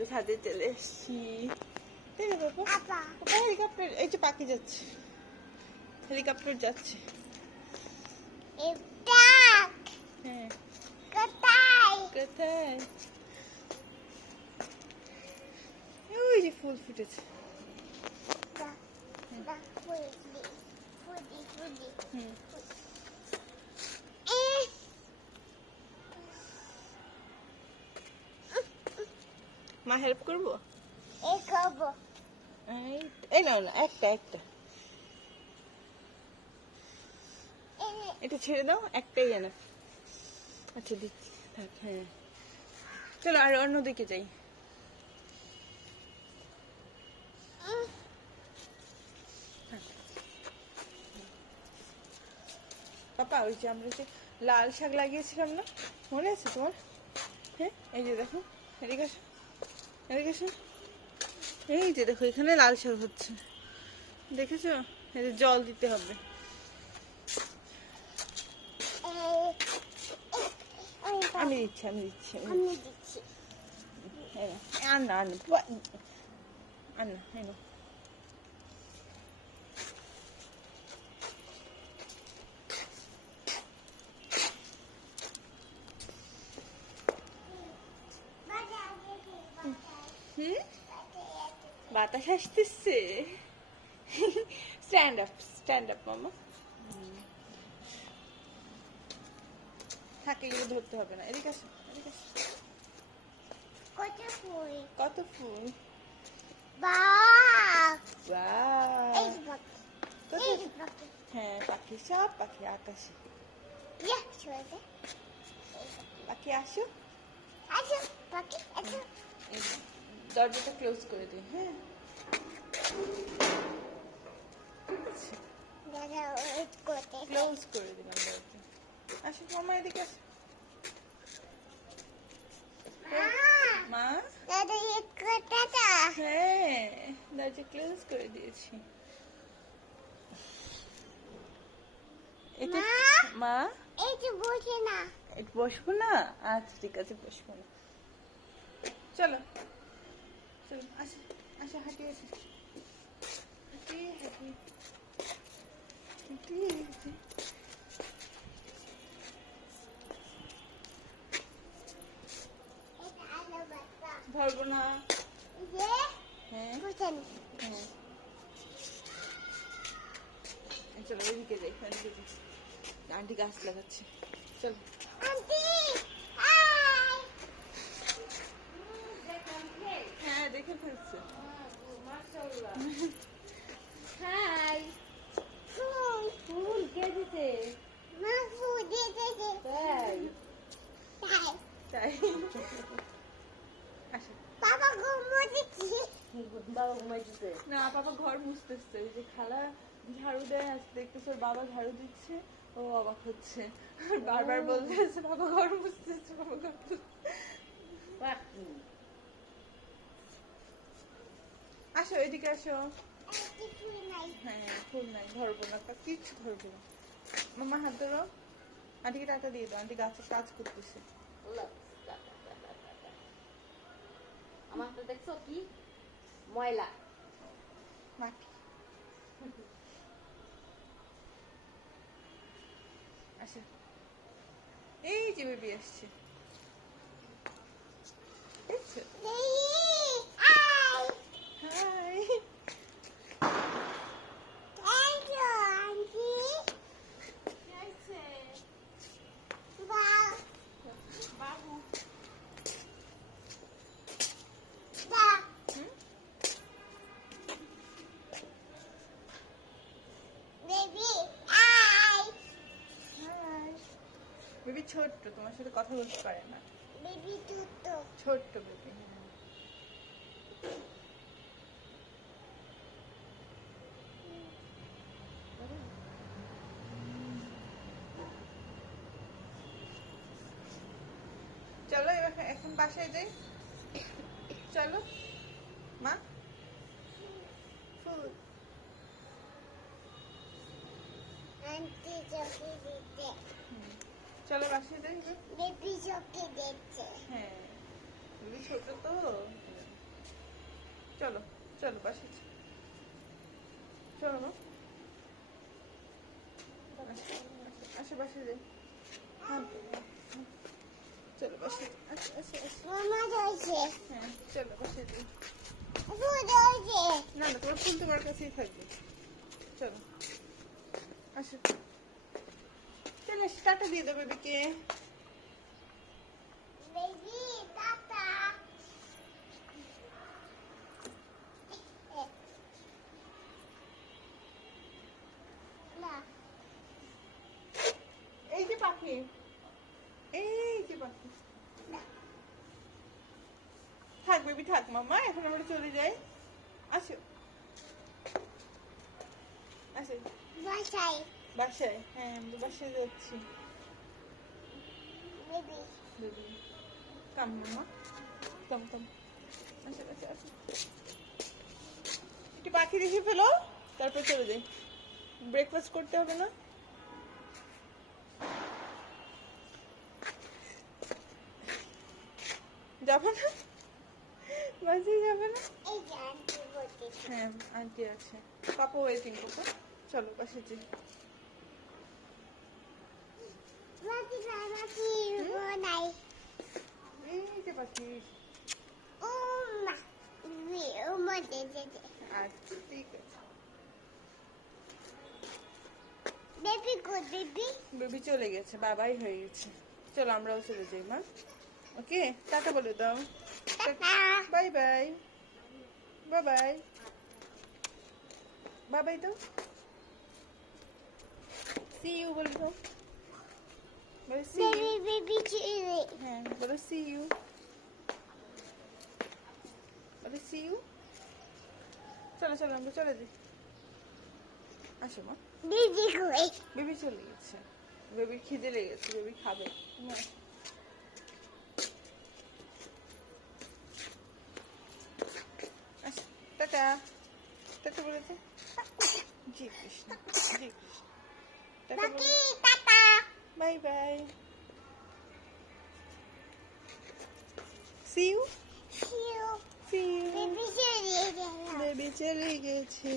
আমরা ছাদে চলে এসেছি। হেলিকপ্টার এই যে পাখি যাচ্ছে। হেলিকপ্টার যাচ্ছে। হ্যাঁ। কোথায়? কোথায়? ওই যে ফুল ফুটেছে। হুম। মা হেল্প করব? এ করব এই এই নাও না একটা একটা। এটা ছেড়ে দাও একটাই এনে আচ্ছা দিচ্ছি। থাক হ্যাঁ। চলো আর অন্যদিকে যাই। পাপা ওই যে আমরা যে লাল শাক লাগিয়েছিলাম না? মনে আছে তোমার? হ্যাঁ এই যে দেখো এদিকে আসো। এদিকে এই যে দেখো এখানে লাল শাক হচ্ছে। দেখেছ? এই জল দিতে হবে। আমি দিচ্ছি আমি দিচ্ছি আমি আন্না দিচ্ছি। দিচ্ছি। এই নাও। আর না আর না পুয়া- আর না এই নাও। হুম বাতাস আসতেছে। স্ট্যান্ড আপ স্ট্যান্ড আপ মামা। থাকে এগুলো ধরতে হবে না। এদিকে আসো এদিকে আসো। কত ফুল? কত ফুল? হ্যাঁ পাখি সব পাখি আকাশে। পাখি আসো। দরজাটা ক্লোজ করে দিই হ্যাঁ ঠিক আছে দাদা ওয়েট করতে ক্লোজ করে দিলাম আসো মামা এদিকে আসো মা হ্যাঁ দরজা ক্লোজ করে দিয়েছি এটা বসে না বসবো না আচ্ছা ঠিক আছে বসবো না চলো চলো আসো আসো হাঁটি আসো হাঁটি হাঁটি হাঁটি হাঁটি এটা আলো বাতা হ্যাঁ হ্যাঁ আন্টি গাছ লাগাচ্ছে চলো হ্যাঁ দেখে ফেলছে হাই ফুল ফুল কে দিতে মা ফুল দিতে দে তাই তাই তাই আসো বাবা ঘুমো দিচ্ছি বাবা ঘুমাইতেছে না মুছতেছে ওই যে খালা ঝাড়ু দেয় আসতে দেখতেছে ওর বাবা ঝাড়ু দিচ্ছে ও অবাক হচ্ছে। বারবার বলতেছে বাবা ঘর মুছতেছে বাবা ঘর আসো এদিকে আসো। হ্যাঁ ফুল নাই ধরবো না কিচ্ছু ধরবো না। মামা হাত ধরো। আন্টিকে টাটা দিয়ে দাও আন্টি গাছের কাজ করতেছে। আমার তো দেখছ কি? ময়লা। মাটি আসো এই যে বেবি আসছে। দেখছ এই hi hi thank you aunty বা বাবু দা বেবি হাই হাই বেবি ছোট্ট তোমার সাথে কথা বলতে পারে না। বেবি তুতো ছোট্ট বেবি চলো এবার এখন বাসায় যাই। চলো। মা? ফুল। আন্টি চকি দিতে। চলো বাসায় যাই বেবি চকি দিচ্ছে হ্যাঁ বেবি ছোট তো। চলো চলো মা। আসো পাশে যাই। হ্যাঁ চলো রয়েছে হ্যাঁ চলো ফুল না না তোমার ফুল তোমার কাছেই থাকবে। চলো আসো। চলো টাটা দিয়ে দেবো বেবিকে না। এই যে পাখি। এই যে পাখি। থাক বেবি থাক মামা এখন আমরা চলে যাই। আসো। আসো। বাসায়। বাসায়? হ্যাঁ আমরা বাসায় যাচ্ছি। বেবি বেবি কাম মামা কাম কাম। আসো আসো আসো একটু পাখি দেখে ফেলো তারপর চলে যাই। ব্রেকফাস্ট করতে হবে না? যাবে না? বাসে যাবে না? হ্যাঁ আন্টি আছে। পাপা ওয়েটিং করব চলো পাশে যাই বাকি বাকি নাই এই যে পাখি উম্মা মি উম্মা দে দে দে আচ্ছা ঠিক আছে বেবি চলে গেছে বাবাই হয়ে গেছে। চলো আমরাও চলে যাই মা। ওকে টাটা বলে দাও। Bye bye bye. Bye bye bye দাও সি ইউ বলে দাও। বলে সি ইউ বেবি বেবি চিড়ে হ্যাঁ বলো সি ইউ বলে সি ইউ চলো চলো আমরা চলে যাই আসো মা বেবি কই বেবি চলে গেছে বেবির খিদে লেগেছে বেবি খাবে না। আচ্ছা, টাটা টাটা বলেছে জি কৃষ্ণ জি Krishna tata বাকি tata bye bye see you see you see you baby চিড়ে বেবি চলে গেছে